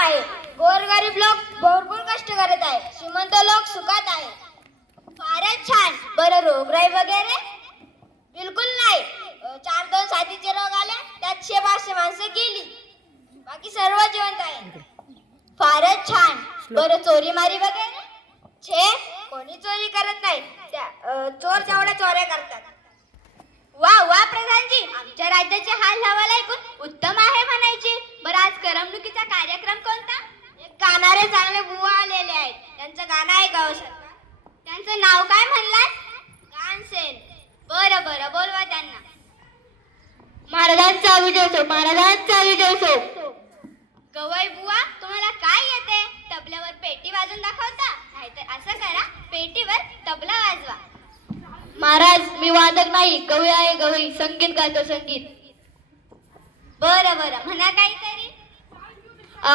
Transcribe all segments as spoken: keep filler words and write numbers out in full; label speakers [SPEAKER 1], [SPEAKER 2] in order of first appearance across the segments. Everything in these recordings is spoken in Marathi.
[SPEAKER 1] आहे. गोरगरीब लोक भरपूर कष्ट करत आहे. श्रीमंत लोक सुखात आहे. फारच छान. बरं रोगराई वगैरे बिलकुल नाही. चार दोन साथीचे रोग आले त्यात शे पाचशे माणसं गेली, बाकी सर्व जिवंत आहे. फारच छान. बरं चोरी मारी वगैरे छे कोणी चोरी करत नाही. चोर तेवढ्या चोऱ्या करतात. वा वा प्रधानजी, आमच्या राज्याचे हाल हवाल ऐकून उत्तम आहे म्हणायचे. बरं आज करमणुकीचा कार्यक्रम कोणता? एक गाणारे चांगले बुवा आलेले आहेत, त्यांचं गाणं ऐकावं सर. त्यांचं नाव काय म्हणलात? गानसेन. बरं बरं बोलवा त्यांना.
[SPEAKER 2] महाराजांचा विजय असो, महाराजांचा विजय असो.
[SPEAKER 1] गवई बुवा तुम्हाला काय येते? तबल्यावर पेटी वाजवून दाखवता? नाहीतर असं करा, पेटीवर तबला वाजवा.
[SPEAKER 2] महाराज मी वादक नाही, गवई आहे गवई, संगीत गातो संगीत.
[SPEAKER 1] बरं बरं म्हणा काहीतरी.
[SPEAKER 2] आ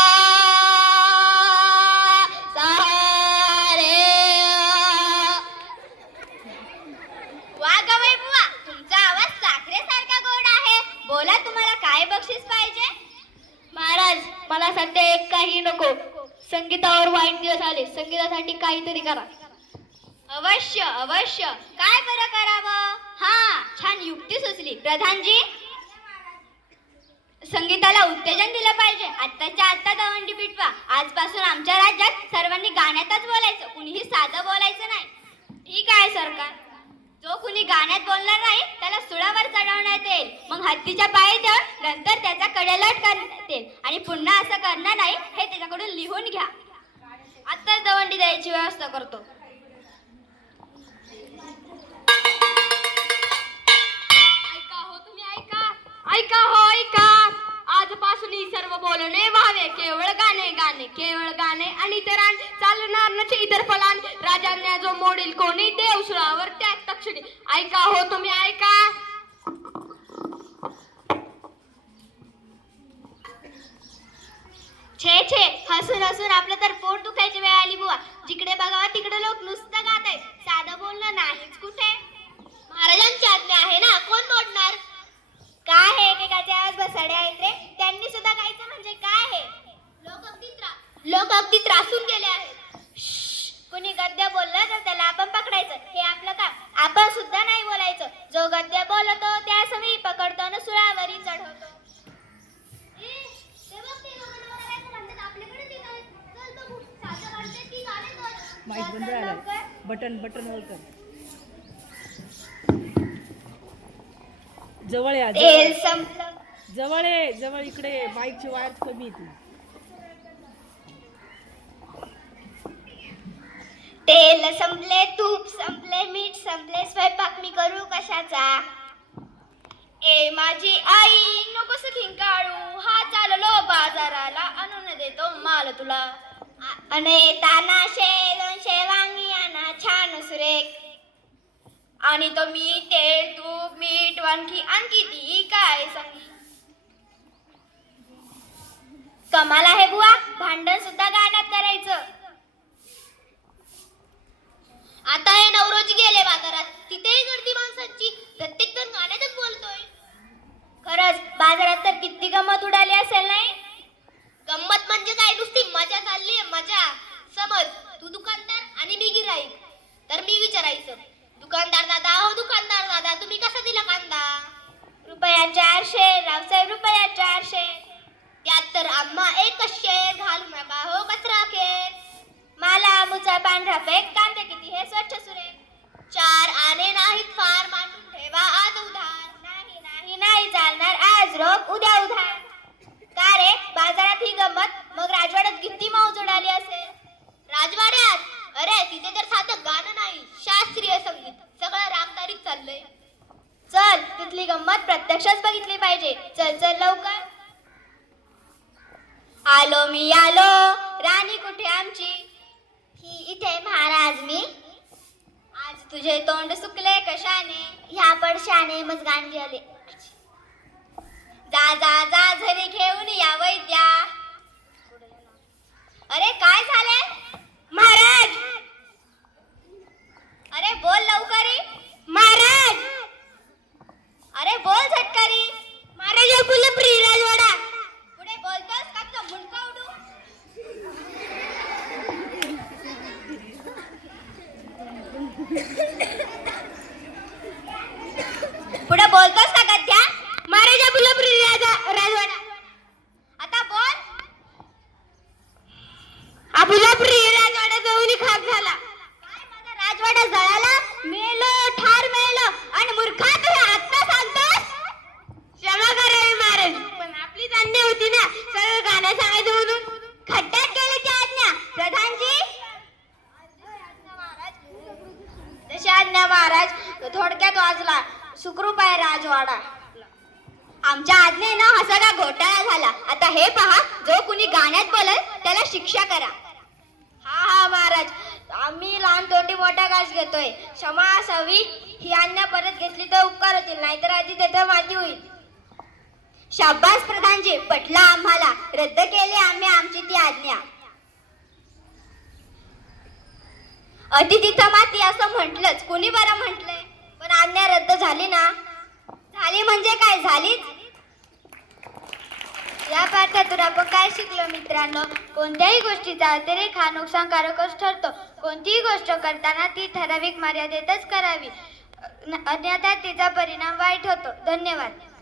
[SPEAKER 2] सारे
[SPEAKER 1] वा गवई बुवा, तुमचा आवाज साखरेसारखा गोड आहे. बोला तुम्हाला काय बक्षीस पाहिजे?
[SPEAKER 2] महाराज मला सध्या एक काही नको. संगीतावर वाईट दिवस आले, संगीतासाठी काहीतरी करा.
[SPEAKER 1] अवश्य अवश्य. काय बरं करावं? हा छान युक्ती सुचली. प्रधानजी, संगीताला उत्तेजन दिलं पाहिजे. आत्ताच्या आत्ता दवंडी पिटवा. आजपासून आमच्या राज्यात सर्वांनी गाण्यातच बोलायचं, कुणीही साधं बोलायचं नाही. ठीक आहे सरकार. जो कुणी गाण्यात बोलणार नाही त्याला सुळावर चढवण्यात येईल. मग हत्तीच्या पायी देऊन नंतर त्याचा कडेलाट करण्यात येईल. आणि पुन्हा असं करणार नाही हे त्याच्याकडून लिहून घ्या. आत्ताच दवंडी द्यायची व्यवस्था करतो.
[SPEAKER 3] ऐका हो तुम्ही, ऐका ऐका हो ऐका. आजपासून ही सर्व बोलणे व्हावे. केवळ गाणे गाणे केवळ गाणे आणि इतरां चालणार नचे इतर फलान. राजांना जो मोडील कोणी देव सुळावर त्या तक्षणी. ऐका हो तुम्ही ऐका.
[SPEAKER 1] छे छे, हसून हसून आपलं तर पोट दुखायची वेळ आली बुवा. जिकडे बघावं तिकडे लोक नुसतं गात आहेत, साधं बोलणं नाहीच कुठे. महाराजांची आज्ञा आहे ना, कोण मोडणार? काय हे एकेकाचे आवाज बसाडे आहेत रे. त्यांनी सुद्धा गायचं म्हणजे काय हे? लोक अगदी लोक अगदी त्रासून गेले आहेत. कुणी गद्य बोललं तर त्याला आपण पकडायचं, हे आपलं काम. आपण सुद्धा नाही बोलायचं. जो गद्य बोलतो त्या समी पकडतो न सुळावरी चढवतो.
[SPEAKER 4] माईक बंद झाला. बटन बटन वर कर. जवळ या,
[SPEAKER 1] तेल संपलं.
[SPEAKER 4] जवळ ये, जवळ इकडे. माईकची वायर कमी येते.
[SPEAKER 1] तेल संपले, तूप संपले, मीठ संपले, स्वयंपाक मी करू कशाचा? ए माझी आई नकोस खिंकाळू, हा चाललो बाजाराला, आणून देतो माल तुला. अने तानाशे दोनशे वांगी आणा छान सुरेख. आणि तो मी तेल तूप मीठ वांगी आणखी ती काय सांगी. कमाल आहे बुवा, भांडण सुद्धा गाण्यात करायचं. आता हे नवरोजी गेले बाजारात, तिथेही गर्दी माणसांची. प्रत्येक जण गाण्यातच बोलतोय. खरंच बाजारात तर किती गंमत उडाली असेल नाही? गंमत म्हणजे काय, नुसती मजा चालली आहे मजा. समज तू दुकानदार आणि मी गिराईक. तर मी विचारायचं, दुकानदार दादा हो दुकानदार दादा तुम्ही कसा दिला कांदा? रुपया चारशे. रावसाहेब रुपया चारशे. त्यात तर आम्हा एकच शेर घालू नका हो कचरा खेळ. मला मुचा पांढरा फेक, कांदे किती हे स्वच्छ सुरेख. चार आणे नाहीत फार, मांडून ठेवा आज उधार. नाही नाही नाही चालणार, आज रोख उद्या उधार. का रे बाजारात ही गंमत, मग राजवाड्यात किती मौज उडाली असेल. राजवाड्यात? अरे तिथे तर साधं गाणं नाही, शास्त्रीय संगीत. सगळं रामदारीत चाललंय. चल तिथली गंमत प्रत्यक्षच बघितली पाहिजे. चल चल लवकर. आलो मी आलो, राणी कुठे आमची? ही इथे महाराज मी. आज तुझे तोंड सुकले कशाने? ह्या पडशाने मज गांधी आले. जा जा जा झरी घेऊन या वैद्या. अरे काय झाले महाराज? अरे बोल लवकरी महाराज. अरे बोल झटकरी महाराज. फुल प्रिय राजवाडा. पुढे बोलतोस का तुझा मुंडका उडू? गाण्यात बोलल त्याला शिक्षा करा. हा हा महाराज, आम्ही लहान तोंडी मोठा घास घेतोय. क्षमा असावी. ही आज्ञा परत घेतली तर उपकार होतील, नाहीतर आधी तेथे माती होईल. शाबास प्रधानजी, पटला आम्हाला. रद्द केली आम्ही आमची ती आज्ञा. अतिथीचा माती असं म्हटलंच, कुणी बरं म्हटलंय. पण आज्ञा रद्द झाली ना. झाली म्हणजे काय झालीच. या पाठातून आपण काय शिकलो मित्रांनो? कोणत्याही गोष्टीचा अतिरेक हा नुकसानकारकच ठरतो. कोणतीही गोष्ट करताना ती ठराविक मर्यादेतच करावी, अन्यथा तिचा परिणाम वाईट होतो. धन्यवाद.